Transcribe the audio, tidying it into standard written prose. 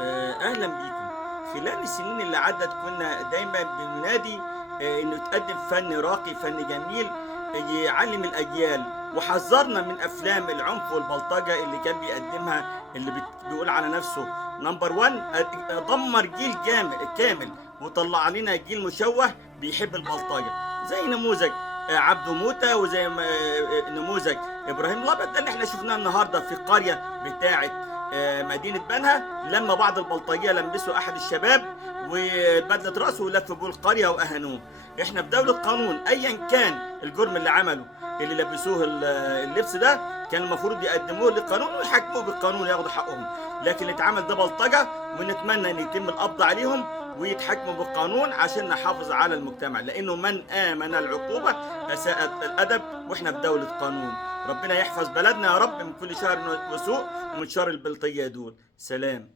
أهلا بيكم. خلال السنين اللي عدت كنا دايما بننادي إنه يتقدم فن راقي، فن جميل يعلم الأجيال، وحذرنا من أفلام العنف والبلطجة اللي كان بيقدمها اللي بيقول على نفسه نمبر 1. دمر جيل كامل وطلع لنا جيل مشوه بيحب البلطجة، زي نموذج عبده موتة، وزي نموذج إبراهيم الأبيض ده اللي احنا شفناه النهارده في القرية بتاعة مدينة بنها، لما بعض البلطجية لمسوا أحد الشباب وبدلة رأسه ولفوا بيه القرية وأهانوه. إحنا في دولة قانون، أيا كان الجرم اللي عمله اللي لبسوه اللبس ده، كان المفروض يقدموه للقانون ويحاكموه بالقانون ياخدوا حقهم، لكن اللي اتعمل ده بلطجة، ونتمنى أن يتم القبض عليهم ويتحاكموا بالقانون عشان نحافظ على المجتمع، لأنه من آمن العقوبة أساء الأدب، وإحنا في دولة قانون. ربنا يحفظ بلدنا يا رب من كل شر وسوء ومن شر البلطية دول. سلام.